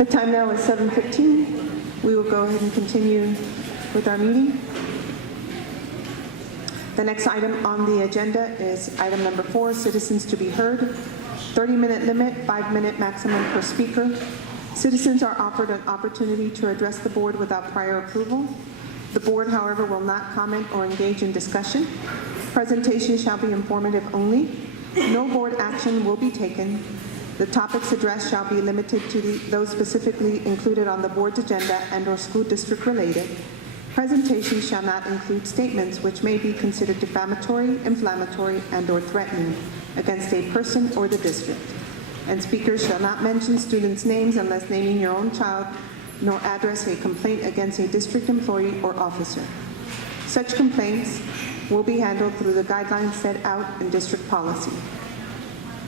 The time now is 7:15. We will go ahead and continue with our meeting. The next item on the agenda is item number 4, citizens to be heard. 30-minute limit, 5-minute maximum per speaker. Citizens are offered an opportunity to address the board without prior approval. The board, however, will not comment or engage in discussion. Presentations shall be informative only. No board action will be taken. The topics addressed shall be limited to those specifically included on the board's agenda and/or school district related. Presentations shall not include statements which may be considered defamatory, inflammatory, and/or threatening against a person or the district. And speakers shall not mention students' names unless naming your own child, nor address a complaint against a district employee or officer. Such complaints will be handled through the guidelines set out in district policy.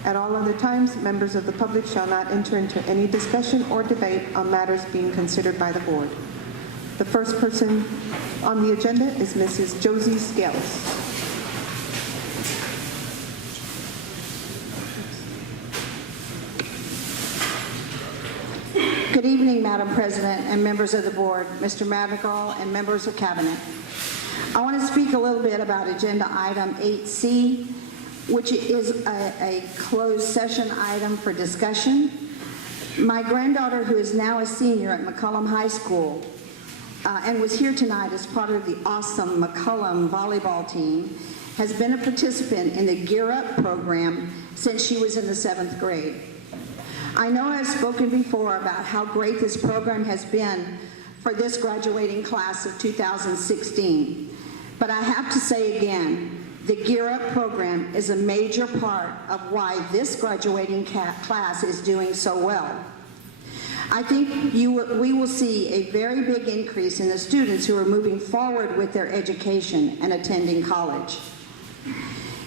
At all other times, members of the public shall not enter into any discussion or debate on matters being considered by the board. The first person on the agenda is Mrs. Josie Scales. Good evening, Madam President and members of the board, Mr. Madrigal and members of cabinet. I want to speak a little bit about agenda item 8C, which is a closed session item for discussion. My granddaughter, who is now a senior at McCollum High School and was here tonight as part of the awesome McCollum volleyball team, has been a participant in the Gear Up program since she was in the 7th grade. I know I've spoken before about how great this program has been for this graduating class of 2016, but I have to say again, the Gear Up program is a major part of why this graduating class is doing so well. I think we will see a very big increase in the students who are moving forward with their education and attending college.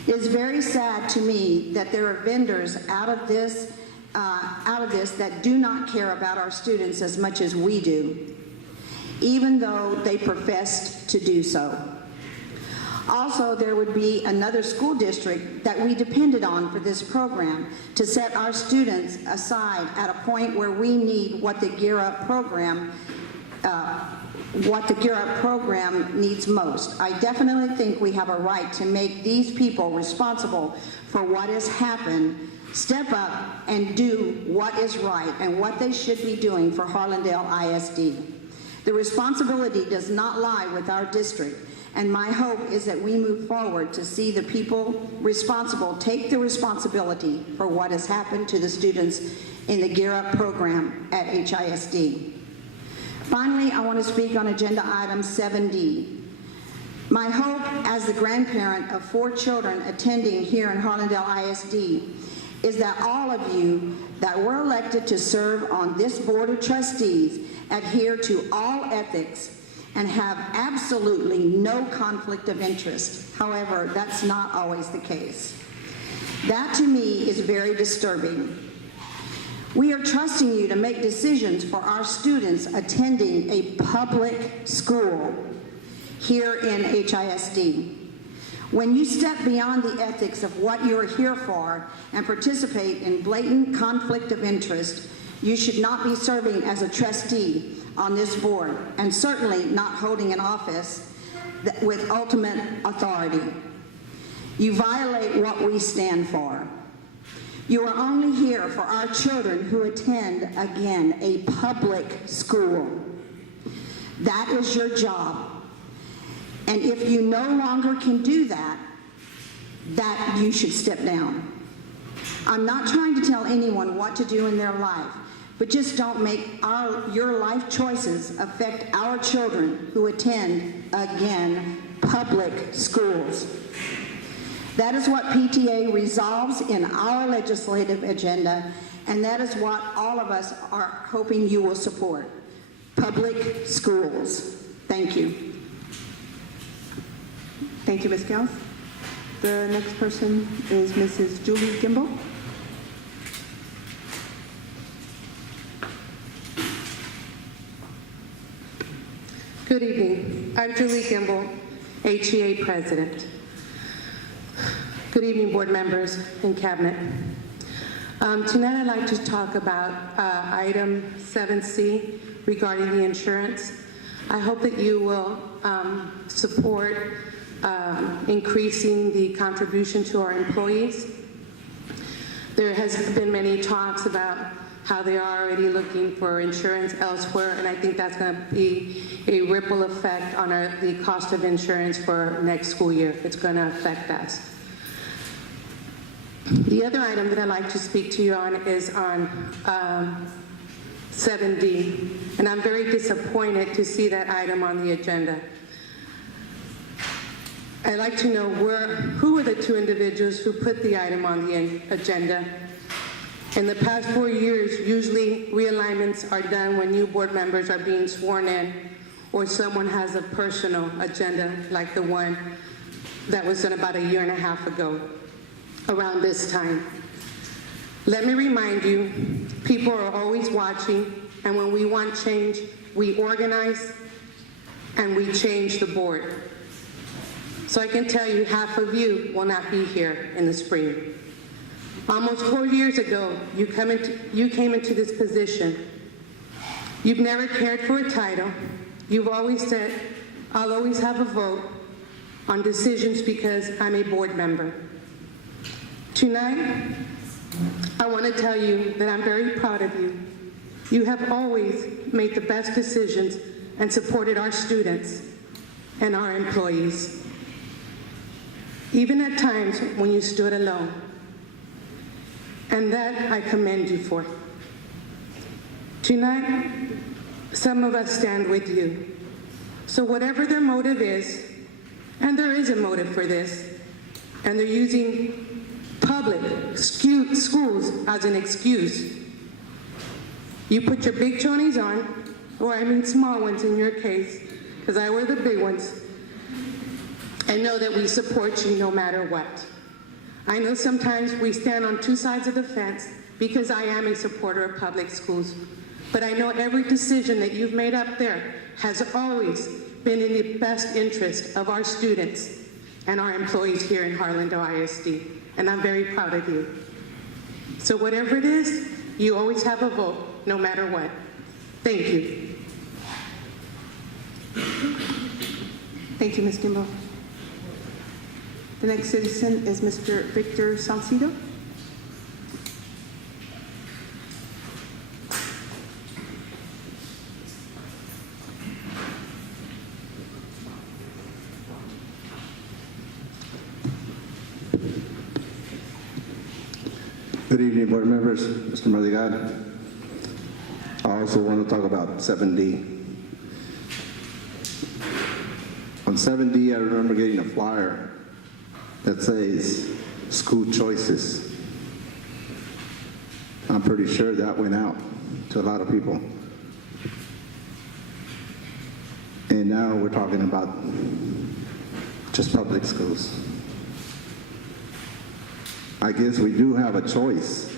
It is very sad to me that there are vendors out of this that do not care about our students as much as we do, even though they profess to do so. Also, there would be another school district that we depended on for this program to set our students aside at a point where we need what the Gear Up program needs most. I definitely think we have a right to make these people responsible for what has happened, step up and do what is right and what they should be doing for Harlandale ISD. The responsibility does not lie with our district, and my hope is that we move forward to see the people responsible take the responsibility for what has happened to the students in the Gear Up program at HISD. Finally, I want to speak on agenda item 7D. My hope as the grandparent of 4 children attending here in Harlandale ISD is that all of you that were elected to serve on this Board of Trustees adhere to all ethics and have absolutely no conflict of interest. However, that's not always the case. That to me is very disturbing. We are trusting you to make decisions for our students attending a public school here in HISD. When you step beyond the ethics of what you're here for and participate in blatant conflict of interest, you should not be serving as a trustee on this board, and certainly not holding an office with ultimate authority. You violate what we stand for. You are only here for our children who attend, again, a public school. That is your job. And if you no longer can do that, you should step down. I'm not trying to tell anyone what to do in their life, but just don't make your life choices affect our children who attend, again, public schools. That is what PTA resolves in our legislative agenda, and that is what all of us are hoping you will support. Public schools. Thank you. Thank you, Ms. Gales. The next person is Mrs. Julie Gimbel. Good evening. I'm Julie Gimbel, HEA President. Good evening, board members and cabinet. Tonight I'd like to talk about item 7C regarding the insurance. I hope that you will support increasing the contribution to our employees. There has been many talks about how they are already looking for insurance elsewhere, and I think that's going to be a ripple effect on the cost of insurance for next school year. It's going to affect us. The other item that I'd like to speak to you on is on 7D, and I'm very disappointed to see that item on the agenda. I'd like to know who are the two individuals who put the item on the agenda. In the past 4 years, usually realignments are done when new board members are being sworn in or someone has a personal agenda like the one that was done about 1.5 years ago around this time. Let me remind you, people are always watching, and when we want change, we organize and we change the board. So I can tell you half of you will not be here in the spring. Almost 4 years ago, you came into this position. You've never cared for a title. You've always said, I'll always have a vote on decisions because I'm a board member. Tonight, I want to tell you that I'm very proud of you. You have always made the best decisions and supported our students and our employees, even at times when you stood alone. And that I commend you for. Tonight, some of us stand with you. So whatever their motive is, and there is a motive for this, and they're using public schools as an excuse, you put your big chonies on, or I mean small ones in your case, because I wear the big ones, and know that we support you no matter what. I know sometimes we stand on two sides of the fence because I am a supporter of public schools, but I know every decision that you've made up there has always been in the best interest of our students and our employees here in Harlandale ISD, and I'm very proud of you. So whatever it is, you always have a vote, no matter what. Thank you. Thank you, Ms. Kimball. The next citizen is Mr. Victor Salcido. Good evening, board members. Mr. Madrigal. I also want to talk about 7D. On 7D, I remember getting a flyer that says school choices. I'm pretty sure that went out to a lot of people. And now we're talking about just public schools. I guess we do have a choice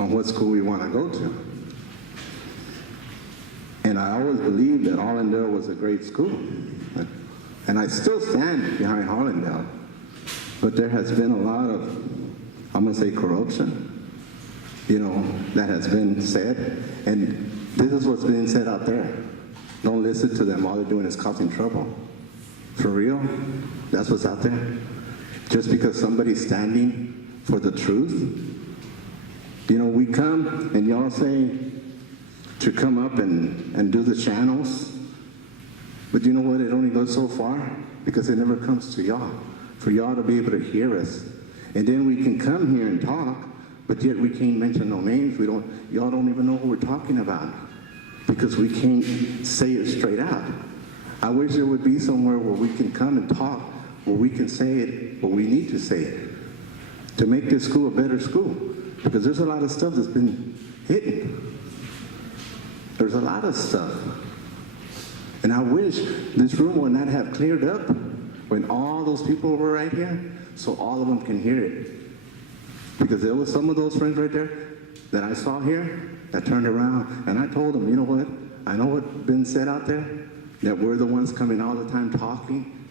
on what school we want to go to. And I always believed that Harlandale was a great school. And I still stand behind Harlandale. But there has been a lot of, I'm going to say corruption, that has been said. And this is what's being said out there. Don't listen to them. All they're doing is causing trouble. For real? That's what's out there? Just because somebody's standing for the truth? We come and y'all say to come up and do the channels. But you know what? It only goes so far because it never comes to y'all. For y'all to be able to hear us. And then we can come here and talk, but yet we can't mention no names. Y'all don't even know what we're talking about because we can't say it straight out. I wish there would be somewhere where we can come and talk, where we can say it, what we need to say it, to make this school a better school. Because there's a lot of stuff that's been hidden. There's a lot of stuff. And I wish this room would not have cleared up when all those people were right here, so all of them can hear it. Because there was some of those friends right there that I saw here that turned around, and I told them, you know what? I know what's been said out there, that we're the ones coming all the time talking.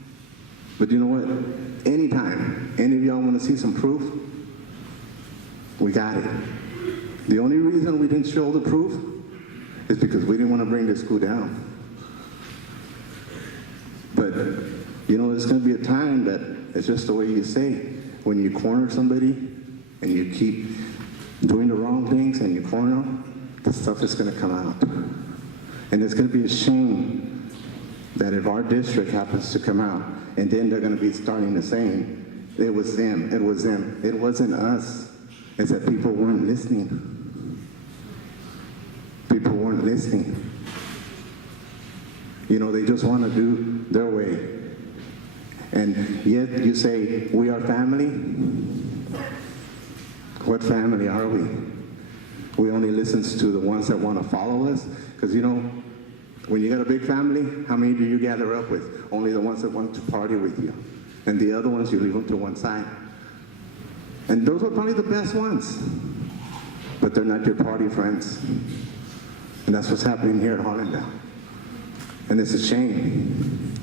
But you know what? Anytime any of y'all want to see some proof, we got it. The only reason we didn't show the proof is because we didn't want to bring the school down. But, you know, there's going to be a time that it's just the way you say. When you corner somebody and you keep doing the wrong things and you corner them, the stuff is going to come out. And it's going to be a shame that if our district happens to come out and then they're going to be starting the same, it was them, it was them. It wasn't us. It's that people weren't listening. People weren't listening. You know, they just want to do their way. And yet you say, we are family? What family are we? We only listen to the ones that want to follow us? Because, you know, when you got a big family, how many do you gather up with? Only the ones that want to party with you. And the other ones, you leave them to one side. And those are probably the best ones. But they're not your party friends. And that's what's happening here at Harlandale. And it's a shame.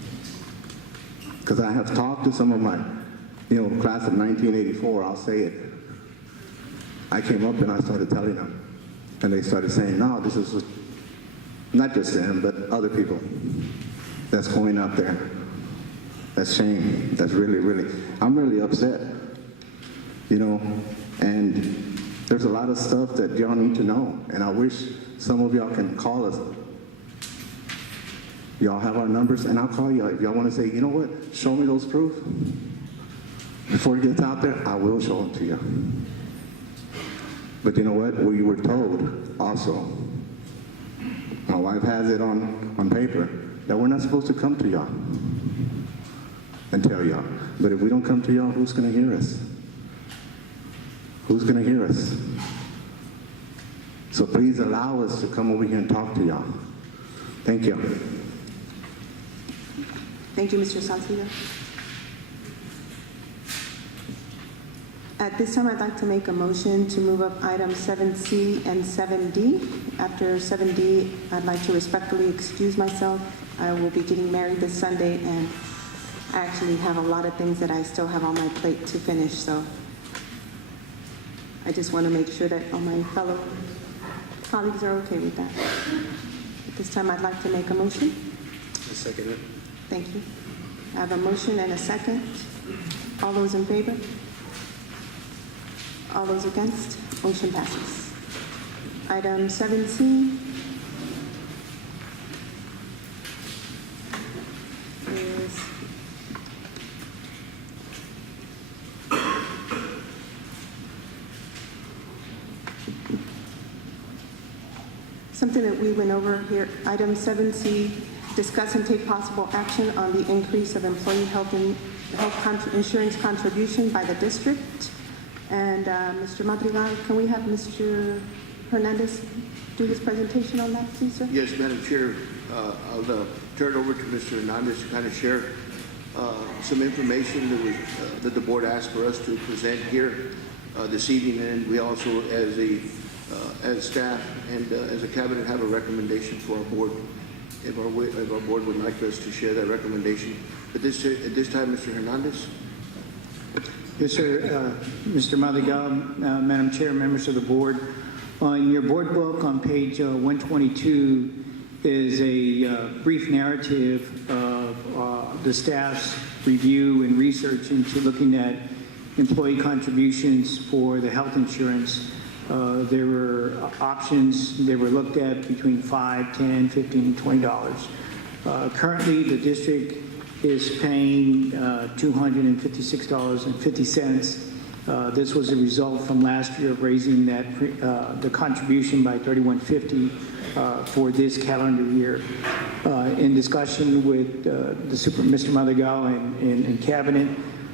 Because I have talked to some of my, class of 1984, I'll say it. I came up and I started telling them. And they started saying, no, this is not just them, but other people that's going up there. That's shame. That's really, really, I'm really upset. And there's a lot of stuff that y'all need to know. And I wish some of y'all can call us. Y'all have our numbers, and I'll call you. If y'all want to say, you know what, show me those proof. Before it gets out there, I will show them to you. But you know what? We were told also, my wife has it on paper, that we're not supposed to come to y'all and tell y'all. But if we don't come to y'all, who's going to hear us? Who's going to hear us? So please allow us to come over here and talk to y'all. Thank you. Thank you, Mr. Salcido. At this time, I'd like to make a motion to move up items 7C and 7D. After 7D, I'd like to respectfully excuse myself. I will be getting married this Sunday, and I actually have a lot of things that I still have on my plate to finish, so I just want to make sure that all my fellow colleagues are okay with that. At this time, I'd like to make a motion. I second it. Thank you. I have a motion and a second. All those in favor? All those against? Motion passes. Item 7C is something that we went over here. Item 7C, discuss and take possible action on the increase of employee health insurance contribution by the district. And Mr. Madrigal, can we have Mr. Hernandez do his presentation on that, please, sir? Yes, Madam Chair, I'll turn it over to Mr. Hernandez to kind of share some information that the board asked for us to present here this evening, and we also, as staff and as a cabinet, have a recommendation for our board. If our board would like us to share that recommendation. At this time, Mr. Hernandez. Yes, sir. Mr. Madrigal, Madam Chair, members of the board. On your board book on page 122 is a brief narrative of the staff's review and research into looking at employee contributions for the health insurance. There were options. They were looked at between $5, $10, $15, and $20. Currently, the district is paying $256.50. This was a result from last year of raising that the contribution by $31.50 for this calendar year. In discussion with Mr. Madrigal and Cabinet,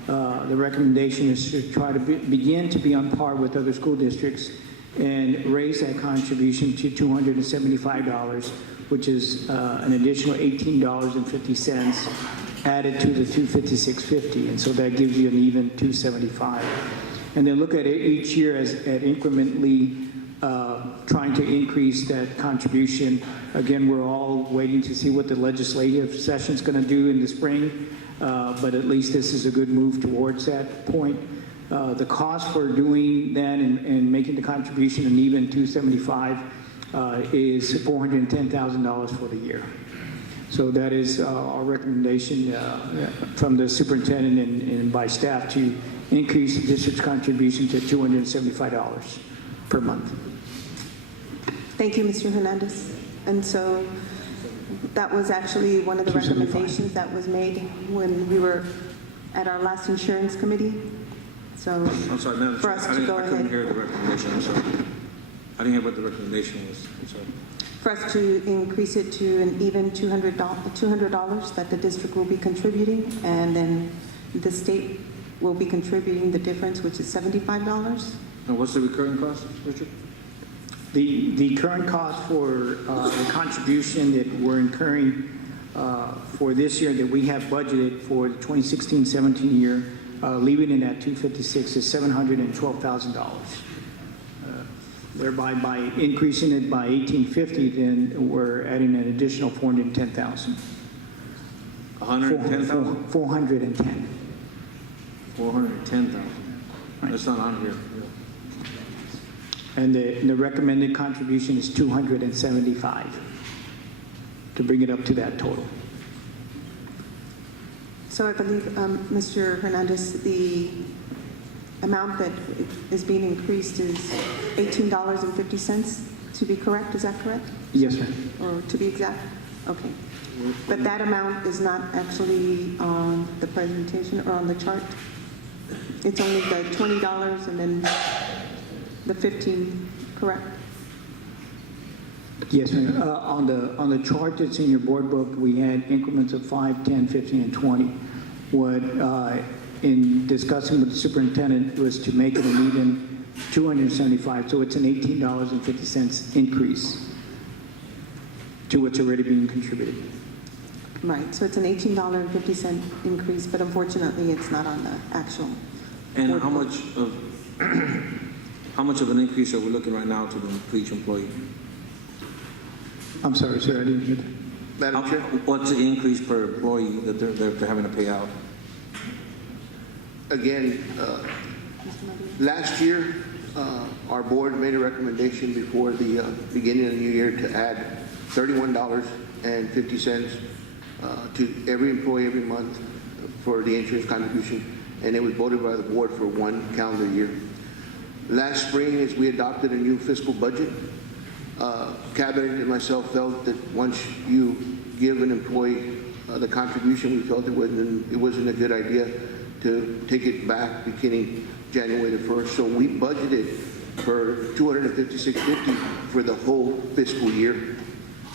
the recommendation is to try to begin to be on par with other school districts and raise that contribution to $275, which is an additional $18.50 added to the $256.50, and so that gives you an even $275. And then look at it each year at incrementally trying to increase that contribution. Again, we're all waiting to see what the legislative session is going to do in the spring, but at least this is a good move towards that point. The cost for doing that and making the contribution an even 275 is $410,000 for the year. So that is our recommendation from the superintendent and by staff to increase the district's contribution to $275 per month. Thank you, Mr. Hernandez. And so that was actually one of the 275. recommendations that was made when we were at our last insurance committee. So I'm sorry, Madam for Chair, us I to didn't- go I couldn't ahead, hear the recommendation, I'm sorry. I didn't hear what the recommendation was, I'm sorry. for us to increase it to an even $200 that the district will be contributing, and then the state will be contributing the difference, which is $75. And what's the recurring cost, Richard? The current cost for the contribution that we're incurring for this year that we have budgeted for the 2016-17 year, leaving it at 256 is $712,000. Thereby, by increasing it by 1850, then we're adding an additional 410,000. 110,000? 410. 410,000. That's not on here. And the recommended contribution is 275 to bring it up to that total. So I believe, Mr. Hernandez, the amount that is being increased is $18.50, to be correct, is that correct? Yes, ma'am. Or to be exact? Okay. But that amount is not actually on the presentation or on the chart? It's only the $20 and then the 15, correct? Yes, ma'am. On the chart that's in your board book, we had increments of 5, 10, 15, and 20. What, in discussing with the superintendent, was to make it an even 275, so it's an $18.50 increase to what's already being contributed. Right, so it's an $18.50 increase, but unfortunately, it's not on the actual. And board how book. much of, how much of an increase are we looking right now to the for each employee? I'm sorry, sir, I didn't hear that. Madam Chair? What's the increase per employee that they're having to pay out? Again, last year, our board made a recommendation before the beginning of the new year to add $31.50 to every employee every month for the insurance contribution, and it was voted by the board for 1 calendar year. Last spring, as we adopted a new fiscal budget, Cabinet and myself felt that once you give an employee the contribution, we felt it wasn't a good idea to take it back beginning January the 1st. So we budgeted for $256.50 for the whole fiscal year.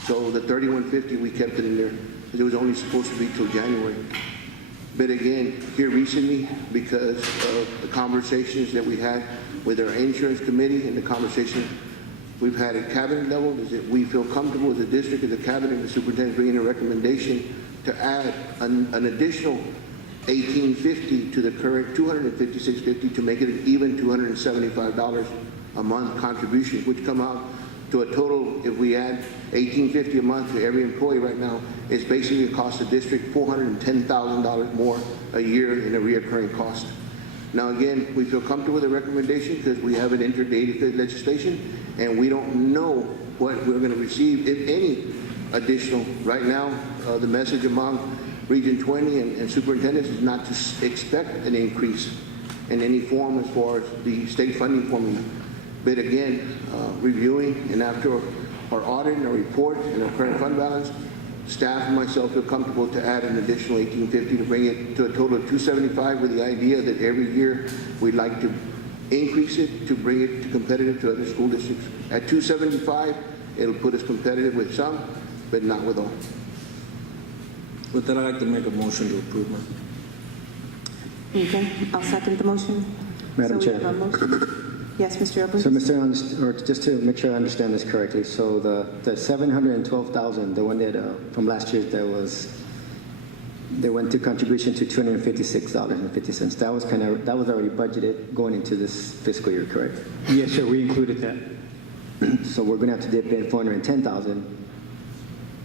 So the $31.50, we kept it in there because it was only supposed to be till January. But again, here recently, because of the conversations that we had with our insurance committee and the conversation we've had at cabinet level, is that we feel comfortable as a district, as a cabinet, and the superintendent bringing a recommendation to add an additional $18.50 to the current $256.50 to make it an even $275 a month contribution, which come out to a total, if we add $18.50 a month to every employee right now, it's basically a cost the district $410,000 more a year in a reoccurring cost. Now again, we feel comfortable with the recommendation because we haven't entered the legislation and we don't know what we're going to receive, if any, additional. Right now, the message among Region 20 and superintendents is not to expect an increase in any form as far as the state funding formula. But again, reviewing and after our audit and our report and our current fund balance, staff and myself feel comfortable to add an additional $18.50 to bring it to a total of $275 with the idea that every year we'd like to increase it to bring it to competitive to other school districts. At $275, it'll put us competitive with some, but not with all. With that, I'd like to make a motion to approve, ma'am. Okay, I'll second the motion. Madam So we have Chair. a motion. Yes, Mr. Evans? So, or just to make sure I understand this correctly, so the 712,000, the one that from last year they went to contribution to $256.50. That was already budgeted going into this fiscal year, correct? Yes, sir, we included that. So we're going to have to dip in 410,000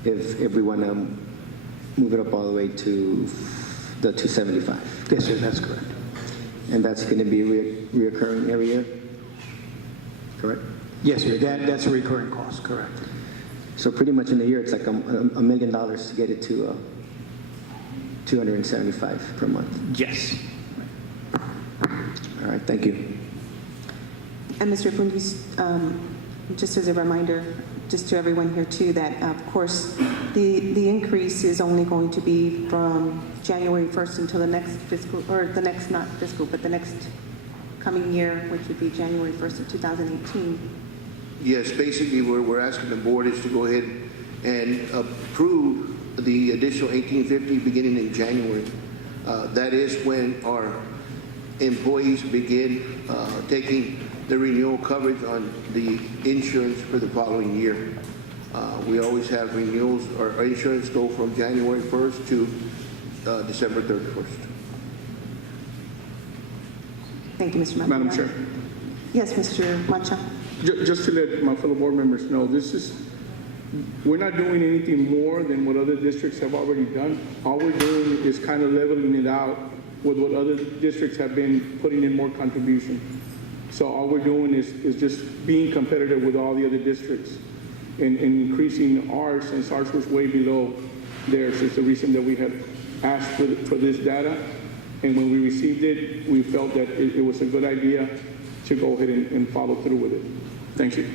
if we want to move it up all the way to the 275. Yes, sir, that's correct. And that's going to be reoccurring every year? Correct? Yes, sir, that's a recurring cost, correct. So pretty much in a year, it's like $1 million to get it to 275 per month. Yes. All right, thank you. And Mr. Abundis, just as a reminder, just to everyone here too, that of course, the increase is only going to be from January 1st until the next fiscal, or the next, not fiscal, but the next coming year, which would be January 1st of 2018. Yes, basically, we're asking the board is to go ahead and approve the additional 1850 beginning in January. That is when our employees begin taking the renewal coverage on the insurance for the following year. We always have renewals, our insurance go from January 1st to December 31st. Thank you, Mr. Madrigal. Madam Chair, Yes, Mr. Mancha. just to let my fellow board members know, we're not doing anything more than what other districts have already done. All we're doing is kind of leveling it out with what other districts have been putting in more contribution. So all we're doing is just being competitive with all the other districts and increasing ours, since ours was way below theirs. It's the reason that we had asked for this data. And when we received it, we felt that it was a good idea to go ahead and follow through with it. Thank you.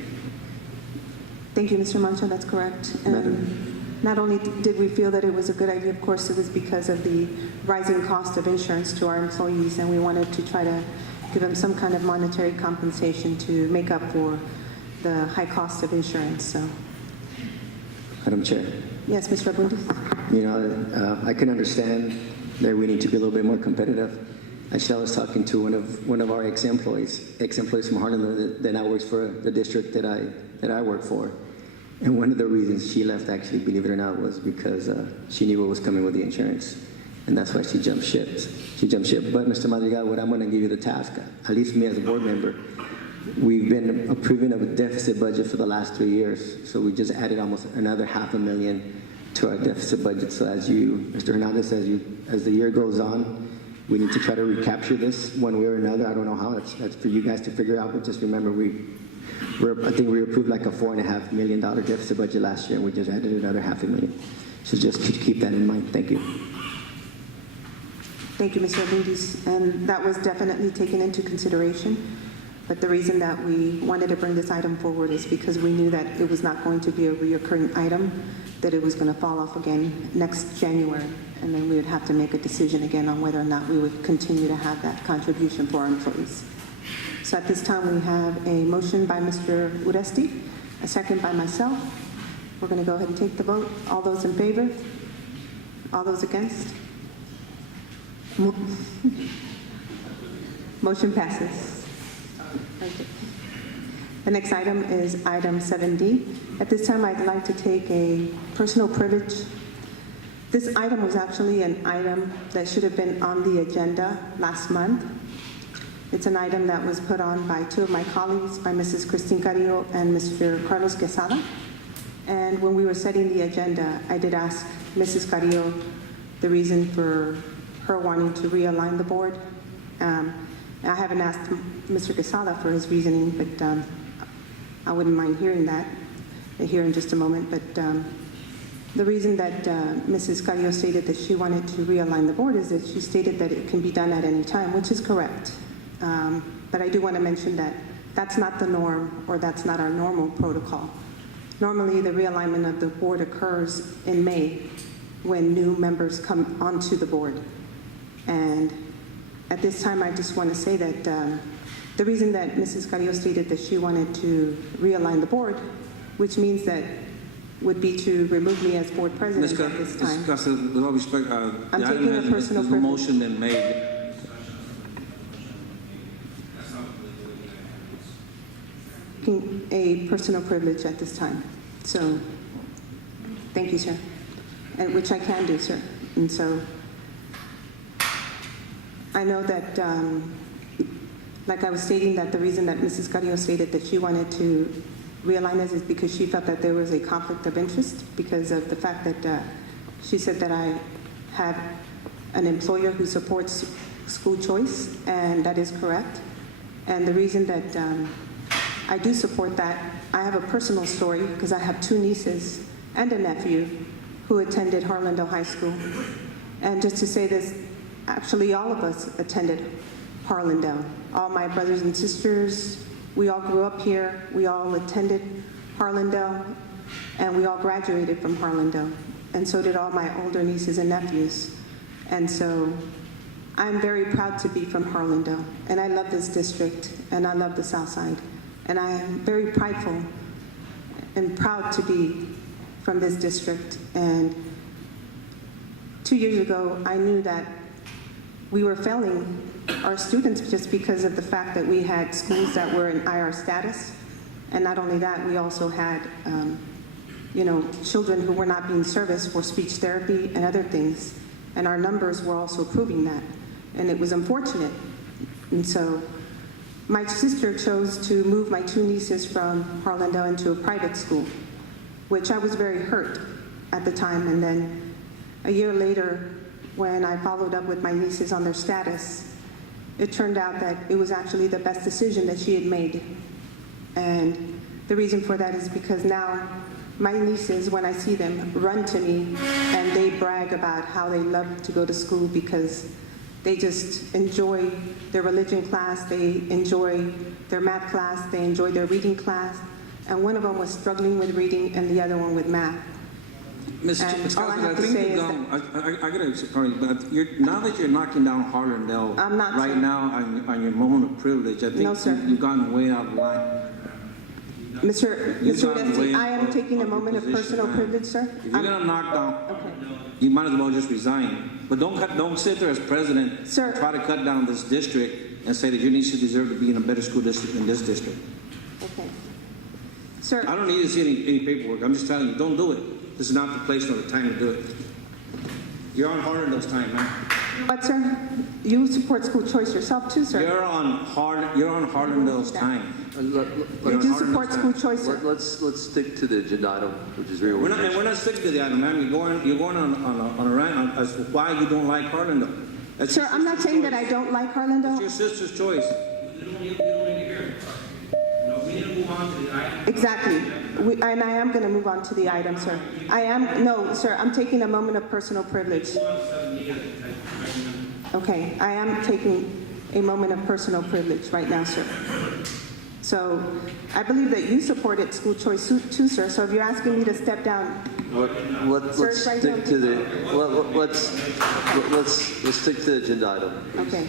Thank you, Mr. Mancha, that's correct. And not only did we feel that it was a good idea, of course, it was because of the rising cost of insurance to our employees, and we wanted to try to give them some kind of monetary compensation to make up for the high cost of insurance. So, Madam Chair, yes, Mr. Abundis. you know, I can understand that we need to be a little bit more competitive. Actually, I was talking to one of our ex-employees from Harlem that now works for the district that I work for. And one of the reasons she left, actually, believe it or not, was because she knew what was coming with the insurance. And that's why she jumped ship. But Mr. Madrigal, what I'm going to give you the task, at least me as a board member, we've been approving of a deficit budget for the last 3 years. So we just added almost another $500,000 to our deficit budget. So as you, Mr. Hernandez, as the year goes on, we need to try to recapture this one way or another. I don't know how. That's for you guys to figure out. But just remember, I think we approved like a $4.5 million deficit budget last year, and we just added another $500,000. So just keep that in mind. Thank you. Thank you, Mr. Abundis. And that was definitely taken into consideration. But the reason that we wanted to bring this item forward is because we knew that it was not going to be a recurring item, that it was going to fall off again next January. And then we would have to make a decision again on whether or not we would continue to have that contribution for our employees. So at this time, we have a motion by Mr. Uresti, a second by myself. We're going to go ahead and take the vote. All those in favor? All those against? Motion passes. Okay. The next item is item 7D. At this time, I'd like to take a personal privilege. This item was actually an item that should have been on the agenda last month. It's an item that was put on by two of my colleagues, by Mrs. Christine Carrillo and Mr. Carlos Quesada. And when we were setting the agenda, I did ask Mrs. Carrillo the reason for her wanting to realign the board. I haven't asked Mr. Quesada for his reasoning, but I wouldn't mind hearing that here in just a moment. But the reason that Mrs. Carrillo stated that she wanted to realign the board is that she stated that it can be done at any time, which is correct. But I do want to mention that that's not the norm, or that's not our normal protocol. Normally, the realignment of the board occurs in May when new members come onto the board. And at this time, I just want to say that the reason that Mrs. Carrillo stated that she wanted to realign the board, which means that would be to remove me as board president at this time. Ms. Casa, with all respect, I'm taking a personal there's no privilege. motion been made. A personal privilege at this time. So, thank you, sir. And which I can do, sir. And so, I know that, like I was stating, that the reason that Mrs. Carrillo stated that she wanted to realign us is because she felt that there was a conflict of interest because of the fact that she said that I had an employer who supports school choice, and that is correct. And the reason that I do support that, I have a personal story because I have 2 nieces and a nephew who attended Harlandale High School. And just to say this, actually all of us attended Harlandale. All my brothers and sisters, we all grew up here, we all attended Harlandale, and we all graduated from Harlandale. And so did all my older nieces and nephews. And so I'm very proud to be from Harlandale, and I love this district, and I love the South Side. And I am very prideful and proud to be from this district. And 2 years ago, I knew that we were failing our students just because of the fact that we had schools that were in IR status. And not only that, we also had, children who were not being serviced for speech therapy and other things. And our numbers were also proving that. And it was unfortunate. And so my sister chose to move my 2 nieces from Harlandale into a private school, which I was very hurt at the time. And then a year later, when I followed up with my nieces on their status, it turned out that it was actually the best decision that she had made. And the reason for that is because now my nieces, when I see them, run to me and they brag about how they love to go to school because they just enjoy their religion class, they enjoy their math class, they enjoy their reading class, and one of them was struggling with reading and the other one with math. Ms. And all I Costa, have I to think say you've is gone, I gotta, sorry, but now that you're knocking down Harlandale I'm not, right sir. now on your moment of privilege, I No, sir. think you've gone way out of line. Mr. You've gone Udesi, way I am above taking a your moment of position, personal ma'am. privilege, sir. If you're gonna knock down, Okay. you might as well just resign. But don't sit there as president Sir. and try to cut down this district and say that your nieces deserve to be in a better school district than this district. Okay. Sir, I don't need to see any paperwork. I'm just telling you, don't do it. This is not the place nor the time to do it. You're on Harlandale's time, man. but sir, you support school choice yourself too, sir. You're on Harlandale's time. You do support school choice, sir. Let's stick to the agenda item, which is We're reorganization. not sticking to the item, ma'am. You're going on a rant as to why you don't like Harlandale. That's Sir, your I'm not sister's saying that choice. I don't like It's Harlandale. your sister's choice. Exactly. And I am going to move on to the item, sir. No, sir, I'm taking a moment of personal privilege. Okay, I am taking a moment of personal privilege right now, sir. So I believe that you supported school choice too, sir. So if you're asking me to step down, Let's Sir, it's right stick here. to let's stick to the agenda item. okay.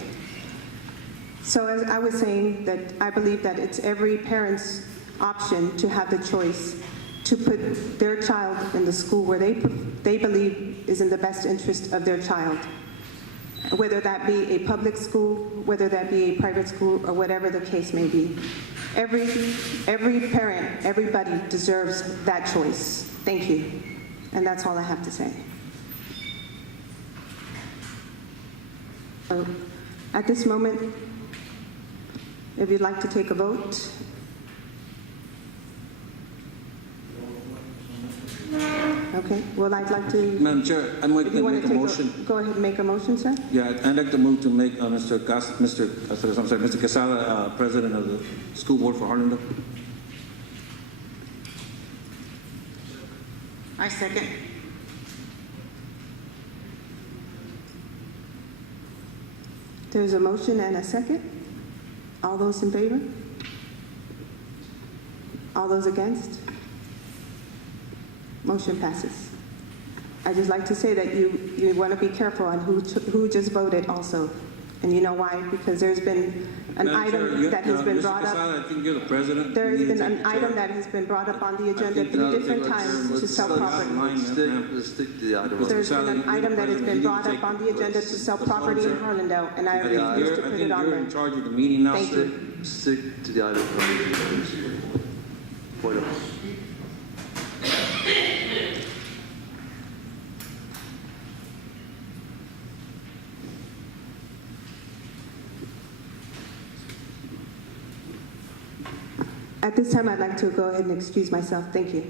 So as I was saying, that I believe that it's every parent's option to have the choice to put their child in the school where they believe is in the best interest of their child. Whether that be a public school, whether that be a private school, or whatever the case may be. Every parent, everybody deserves that choice. Thank you. And that's all I have to say. So, at this moment, if you'd like to take a vote. Okay, well, I'd like to, Madam Chair, I'd like if to you want make to a take motion. go ahead and make a motion, sir. Yeah, I'd like to move to make Mr. Quesada president of the school board for Harlandale. I second. There's a motion and a second. All those in favor? All those against? Motion passes. I'd just like to say that you want to be careful on who just voted also. And you know why? Because there's been an Madam Chair, item that has been Mr. brought up. Quesada, I think you're the president. There has You need been to an take the item chair. that has been brought up on the agenda think- 3 different Let's- times to let's- sell let's- property. Let's stick to the item. There's been an You're the item that has president. been You brought need to up on take- the agenda to sell property in Harlandale, and I I think refuse to put it on you're in there. charge of the meeting now, Thank sir. you. Stick to the item. Point of. At this time, I'd like to go ahead and excuse myself. Thank you.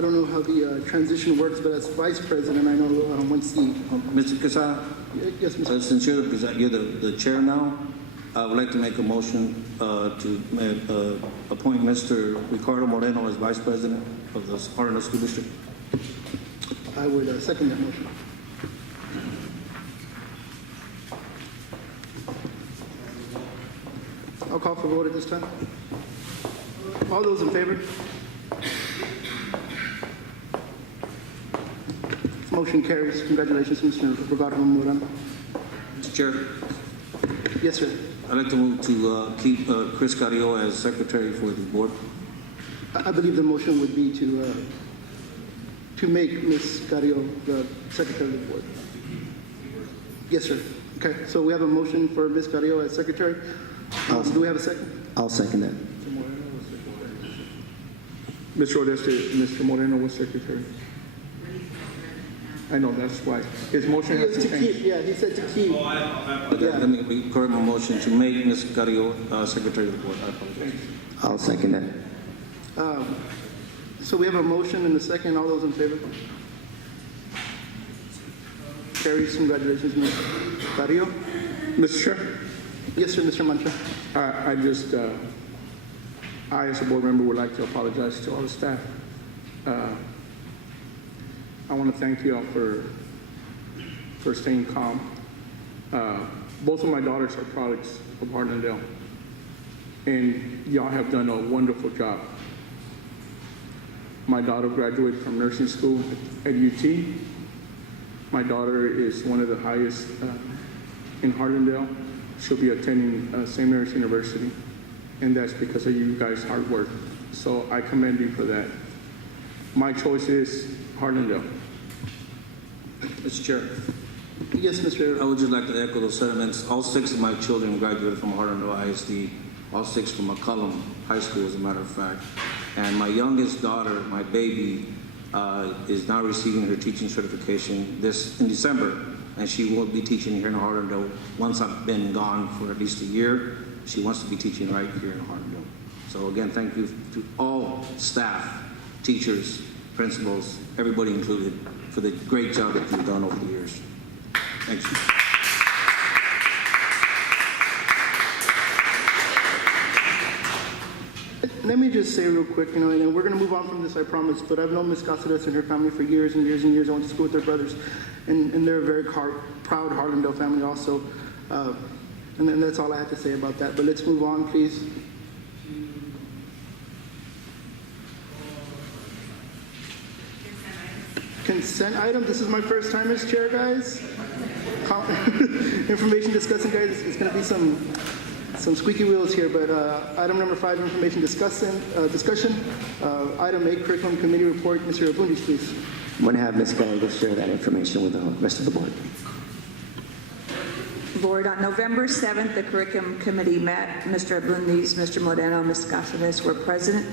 I don't know how the transition works, but as vice president, I know one seat. Mr. Quesada, Yes, Mr. since you're the chair now, I would like to make a motion to appoint Mr. Ricardo Moreno as vice president of the Harlem School District. I would second that motion. I'll call for vote at this time. All those in favor? Motion carries. Congratulations, Mr. Ricardo Moreno. Mr. Chair, Yes, sir. I'd like to move to keep Chris Carrillo as secretary for the board. I believe the motion would be to make Ms. Carrillo the secretary of the board. Yes, sir. Okay, so we have a motion for Ms. Carrillo as secretary. Do we have a second? I'll second that. Mr. Odeste, Mr. Moreno was secretary. I know, that's why. His motion has to To change. keep, yeah, he said to keep. Okay, let me correct my motion to make Ms. Carrillo secretary of the board. I apologize. I'll second that. So we have a motion and a second. All those in favor? Carries. Congratulations, Ms. Carrillo. Mr. Chair, Yes, sir, Mr. Mancha. I, as a board member, would like to apologize to all the staff. I want to thank you all for staying calm. Both of my daughters are products of Harlandale, and y'all have done a wonderful job. My daughter graduated from nursing school at UT. My daughter is one of the highest in Harlandale. She'll be attending St. Mary's University, and that's because of you guys' hard work. So I commend you for that. My choice is Harlandale. Mr. Chair, Yes, Mr. I would just like to echo those sentiments. All 6 of my children graduated from Harlandale ISD, all 6 from McCullum High School, as a matter of fact. And my youngest daughter, my baby, is now receiving her teaching certification in December, and she will be teaching here in Harlandale. Once I've been gone for at least a year, she wants to be teaching right here in Harlandale. So again, thank you to all staff, teachers, principals, everybody included, for the great job that you've done over the years. Thank you. Let me just say real quick, and we're going to move on from this, I promise, but I've known Ms. Cáceres and her family for years and years and years. I went to school with their brothers, and they're a very proud Harlandale family also. And then that's all I have to say about that. But let's move on, please. Consent item. This is my first time as chair, guys. Information discussing, guys. It's going to be some squeaky wheels here, but item number 5, information discussion. Item 8, curriculum committee report. Mr. Abundis, please. I'm going to have Ms. Gallego share that information with the rest of the board. Board, on November 7th, the curriculum committee met. Mr. Abundis, Mr. Moreno, Ms. Cáceres were present.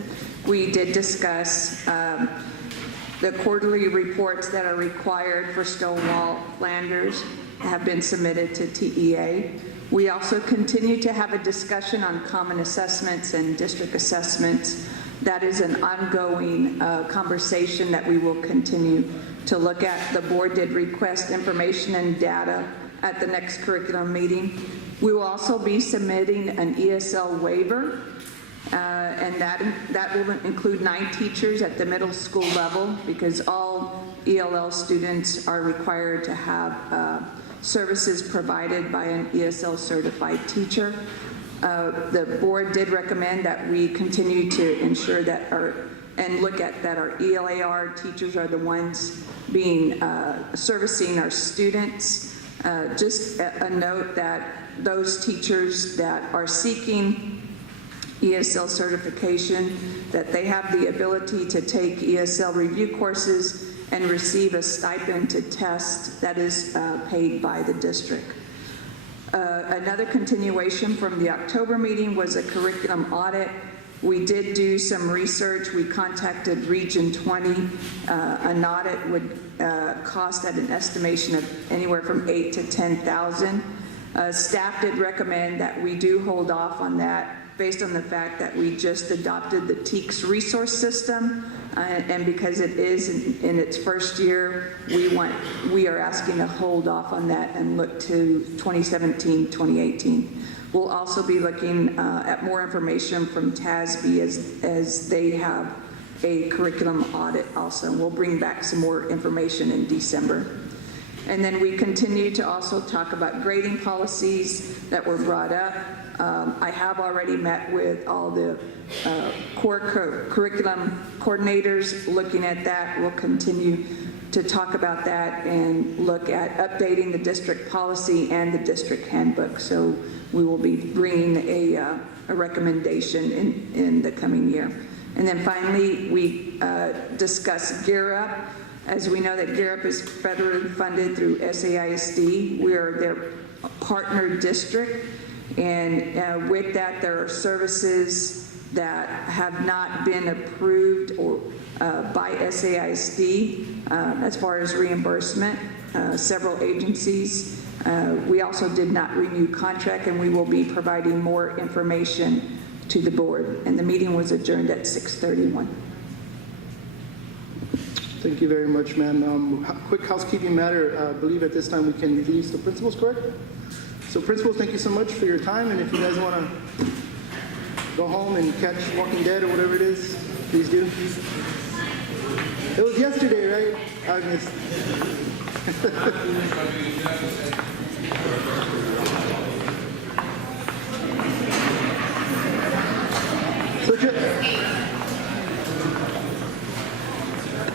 We did discuss the quarterly reports that are required for Stonewall Landers have been submitted to TEA. We also continue to have a discussion on common assessments and district assessments. That is an ongoing conversation that we will continue to look at. The board did request information and data at the next curriculum meeting. We will also be submitting an ESL waiver, and that will include 9 teachers at the middle school level, because all ELL students are required to have services provided by an ESL certified teacher. The board did recommend that we continue to ensure that look at that our ELAR teachers are the ones being servicing our students. Just a note that those teachers that are seeking ESL certification, that they have the ability to take ESL review courses and receive a stipend to test that is paid by the district. Another continuation from the October meeting was a curriculum audit. We did do some research. We contacted Region 20. An audit would cost at an estimation of anywhere from $8,000 to $10,000. Staff did recommend that we do hold off on that based on the fact that we just adopted the TEACS resource system, and because it is in its first year, we are asking to hold off on that and look to 2017, 2018. We'll also be looking at more information from TASB as they have a curriculum audit also. We'll bring back some more information in December. And then we continue to also talk about grading policies that were brought up. I have already met with all the core curriculum coordinators looking at that. We'll continue to talk about that and look at updating the district policy and the district handbook. So we will be bringing a recommendation in the coming year. And then finally, we discuss Gear Up. As we know that Gear Up is federally funded through SAISD. We are their partner district, and with that, there are services that have not been approved or by SAISD as far as reimbursement. Several agencies. We also did not renew contract, and we will be providing more information to the board. And the meeting was adjourned at 6:31. Thank you very much, ma'am. Quick housekeeping matter. I believe at this time we can release the principals, correct? So principals, thank you so much for your time. And if you guys want to go home and catch Walking Dead or whatever it is, please do. It was yesterday, right? I missed.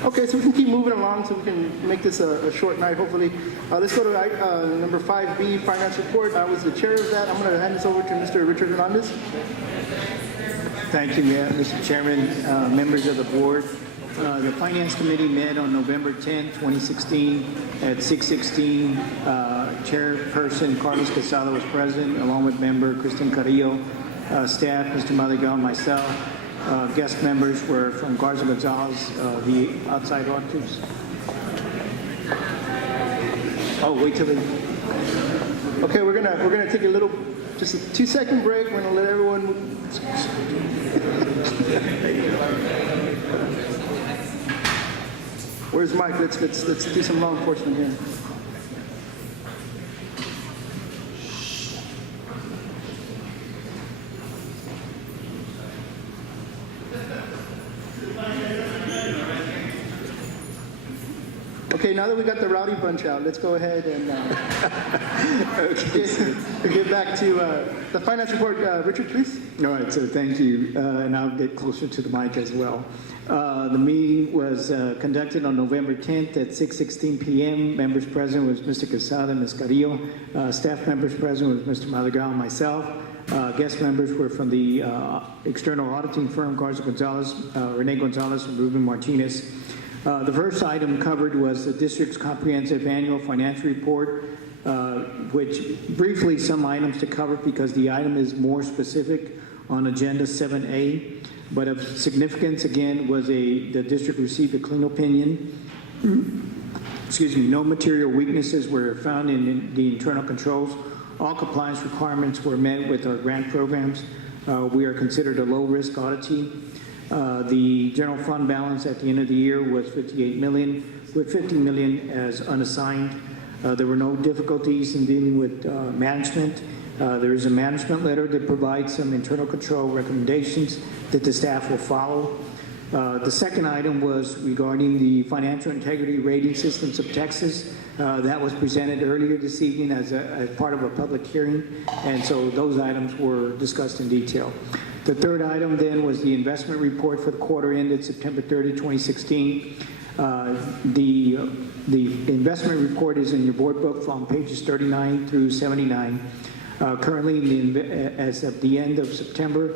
Okay, so we can keep moving along so we can make this a short night, hopefully. Let's go to number 5B, Finance Report. I was the chair of that. I'm going to hand this over to Mr. Richard Hernandez. Thank you, Mr. Chairman, members of the board. The Finance Committee met on November 10, 2016 at 6:16. Chairperson Carlos Quesada was present, along with member Kristen Carrillo, staff, Mr. Madrigal, myself. Guest members were from Garza Gonzalez, the outside auditors. Oh, wait till the... Okay, we're gonna take a little, just a 2-second break. We're gonna let everyone. Where's Mike? Let's do some law enforcement here. Okay, now that we got the rowdy bunch out, let's go ahead and get back to the finance report. Richard, please. All right, so thank you, and I'll get closer to the mic as well. The meeting was conducted on November 10th at 6:16 p.m. Members present was Mr. Quesada and Ms. Carrillo. Staff members present was Mr. Madrigal and myself. Guest members were from the external auditing firm, Garza Gonzalez, Rene Gonzalez, and Ruben Martinez. The first item covered was the district's comprehensive annual financial report, which briefly some items to cover because the item is more specific on Agenda 7A. But of significance, again, was the district received a clean opinion. Excuse me, no material weaknesses were found in the internal controls. All compliance requirements were met with our grant programs. We are considered a low-risk auditee. The general fund balance at the end of the year was $58 million, with $50 million as unassigned. There were no difficulties in dealing with management. There is a management letter that provides some internal control recommendations that the staff will follow. The second item was regarding the Financial Integrity Rating Systems of Texas. That was presented earlier this evening as part of a public hearing, and so those items were discussed in detail. The third item then was the investment report for the quarter ended September 30, 2016. The investment report is in your board book on pages 39 through 79. Currently, as of the end of September,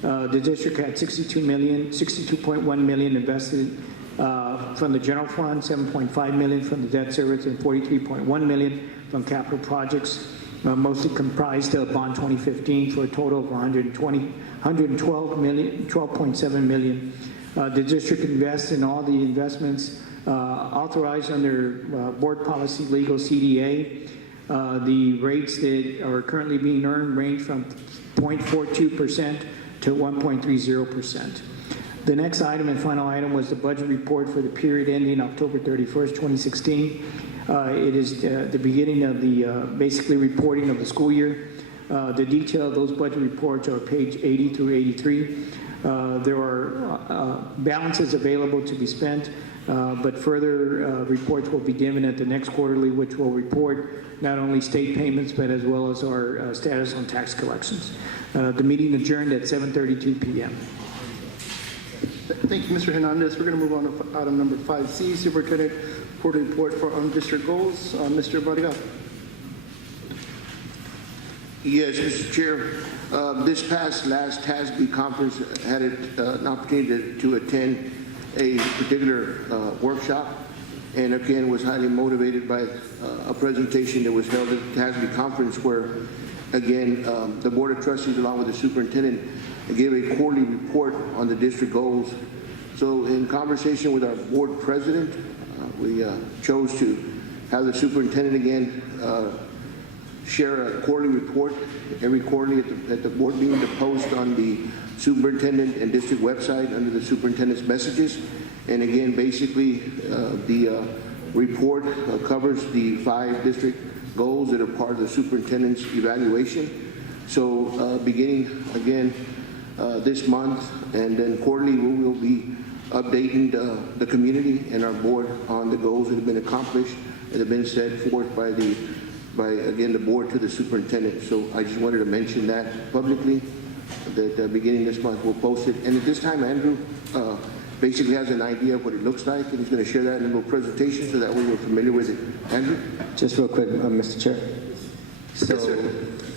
the district had $62.1 million invested from the general fund, $7.5 million from the debt service, and $43.1 million from capital projects, mostly comprised of Bond 2015 for a total of $12.7 million. The district invests in all the investments authorized under board policy legal CDA. The rates that are currently being earned range from 0.42% to 1.30%. The next item and final item was the budget report for the period ending October 31st, 2016. It is the beginning of the basically reporting of the school year. The detail of those budget reports are page 80 through 83. There are balances available to be spent, but further reports will be given at the next quarterly, which will report not only state payments, but as well as our status on tax collections. The meeting adjourned at 7:32 p.m. Thank you, Mr. Hernandez. We're going to move on to item number 5C, Superintendent Quarterly Report for District Goals. Mr. Barriga. Yes, Mr. Chair. This past last TASB conference had an opportunity to attend a particular workshop, and again was highly motivated by a presentation that was held at the TASB conference where, again, the Board of Trustees along with the superintendent gave a quarterly report on the district goals. So in conversation with our board president, we chose to have the superintendent again share a quarterly report every quarterly at the board meeting to post on the superintendent and district website under the superintendent's messages. And again, basically, the report covers the 5 district goals that are part of the superintendent's evaluation. So beginning again this month and then quarterly, we will be updating the community and our board on the goals that have been accomplished that have been set forth by again the board to the superintendent. So I just wanted to mention that publicly, that beginning this month we'll post it. And at this time, Andrew basically has an idea of what it looks like, and he's going to share that in a little presentation so that way we're familiar with it. Andrew? Just real quick, Mr. Chair.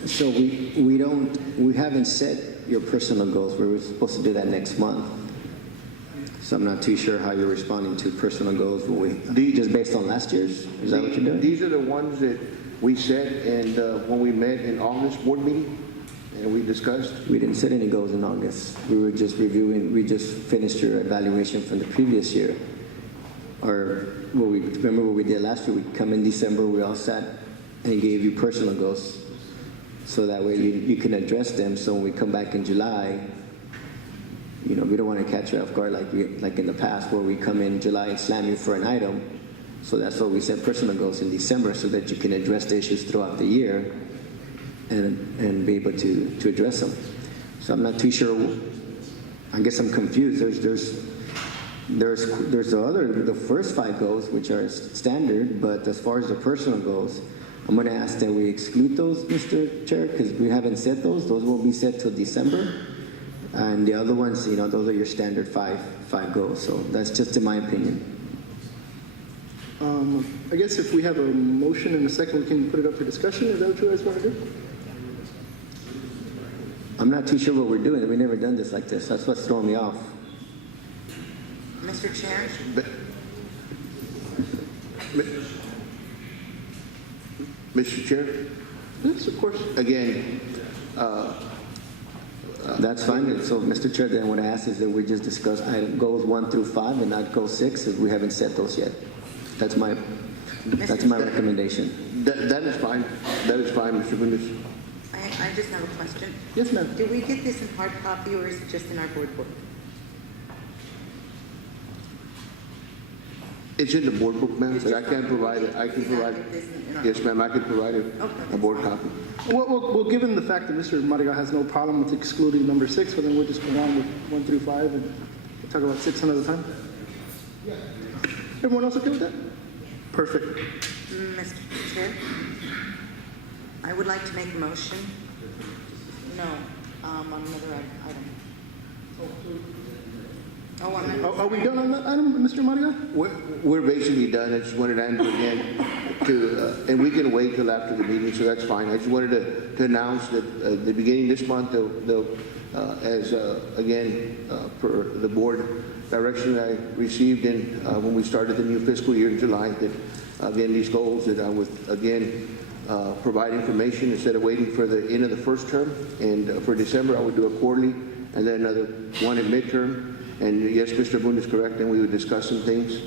So we haven't set your personal goals. We were supposed to do that next month. So I'm not too sure how you're responding to personal goals. Just based on last year's? Is that what you're doing? These are the ones that we set, and when we met in August board meeting, and we discussed. We didn't set any goals in August. We were just reviewing. We just finished your evaluation from the previous year. Or remember what we did last year? We come in December. We all sat and gave you personal goals, so that way you can address them. So when we come back in July, we don't want to catch you off guard like in the past where we come in July and slam you for an item. So that's why we set personal goals in December, so that you can address the issues throughout the year and be able to address them. So I'm not too sure. I guess I'm confused. There's the first 5 goals, which are standard, but as far as the personal goals, I'm going to ask that we exclude those, Mr. Chair, because we haven't set those. Those won't be set till December. And the other ones, those are your standard five goals. So that's just in my opinion. I guess if we have a motion and a second, we can put it up for discussion. Is that what you guys want to do? I'm not too sure what we're doing. We've never done this like this. That's what's throwing me off. Mr. Chair? Mr. Chair? Yes, of course. Again, that's fine. So, Mr. Chair, then what I ask is that we just discuss goals 1 through 5 and not goal 6, as we haven't set those yet. That's my recommendation. That is fine. That is fine, Mr. Bundes. I just have a question. Yes, ma'am. Do we get this in hard copy or is it just in our board book? It's in the board book, ma'am, but I can't provide it. I can provide it. Yes, ma'am, I can provide a board copy. Well, given the fact that Mr. Mariga has no problem with excluding number 6, well, then we'll just go on with 1 through 5 and talk about 6 another time. Everyone else okay with that? Perfect. Mr. Chair? I would like to make a motion. No, on another item. Oh, on that. Are we done on that item, Mr. Mariga? We're basically done. I just wanted Andrew again to, and we can wait till after the meeting, so that's fine. I just wanted to announce that at the beginning of this month, per the board direction I received when we started the new fiscal year in July, that again, these goals that I would again provide information instead of waiting for the end of the first term. And for December, I would do a quarterly and then another one at midterm. And yes, Mr. Boone is correct, and we would discuss some things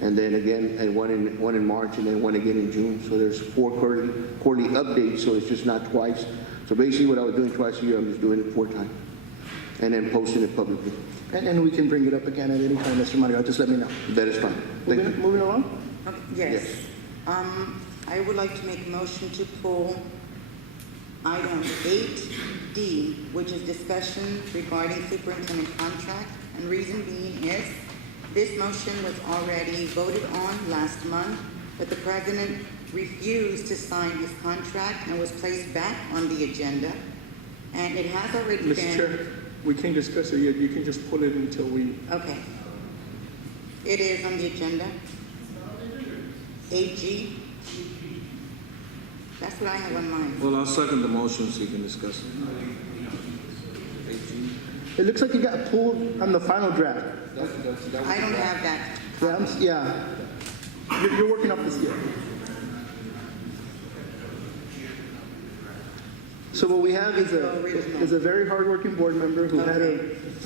and then again, and one in March, and then one again in June. So there's 4 quarterly updates, so it's just not twice. So basically what I was doing twice a year, I'm just doing it 4 times, and then posting it publicly. And we can bring it up again at any time, Mr. Mario, just let me know. That is fine. Thank you. Moving along? Yes. I would like to make a motion to pull item 8D, which is discussion regarding superintendent contract. And reason being is, this motion was already voted on last month, but the president refused to sign his contract and was placed back on the agenda. And it has already been... Mr. Chair, we can't discuss it yet. You can just pull it until we... Okay. It is on the agenda. 8G. That's what I have on mine. Well, I'll second the motion so you can discuss it. It looks like you got pulled on the final draft. I don't have that. Yeah. You're working off this year. So what we have is a very hardworking board member who had a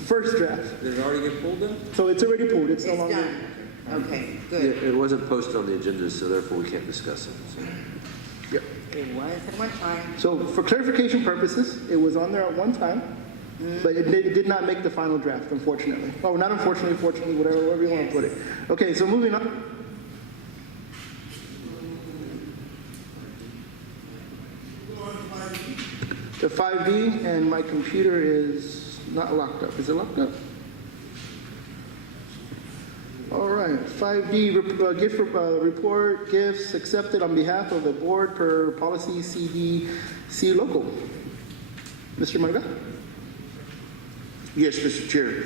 first draft. Did it already get pulled then? So it's already pulled. It's no It's longer. done. Okay, Yeah, good. it wasn't posted on the agenda, so therefore we can't discuss it. So. Yep. It was at one time. So for clarification purposes, it was on there at one time, but it did not make the final draft, unfortunately. Oh, not unfortunately, fortunately, whatever you want to put it. Okay, so moving on. To 5D, and my computer is not locked up. Is it locked up? All right, 5D, gift report, gifts accepted on behalf of the board per policy CDC local. Mr. Marga? Yes, Mr. Chair.